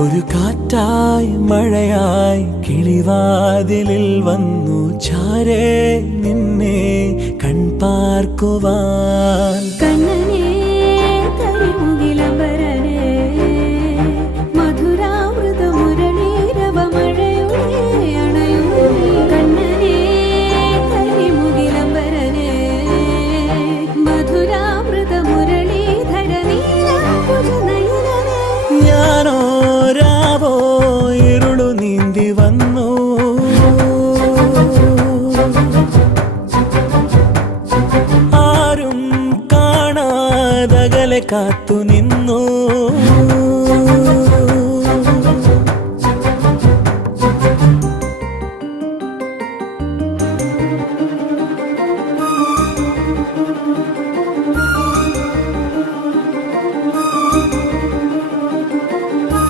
ഒരു കാറ്റായി മഴയായി കിളിവാതിലിൽ വന്നു ചാരേ നിന്നെ കൺപാർക്കുവാൻ. കണ്ണനേ കരിമുകിലംബരനേ മധുരാമൃത മുരളീരവ മഴയുടെ അണയുന്നേ. കണ്ണനേ കരിമുകിലംബരനേ മധുരാമൃത മുരളീധര നീലാംബുജനയനനേ. ഞാനോ രാവോ ഇരുളു നീന്തി വന്നു, ആരും കാണാതകലെ കാത്തു നിന്നു.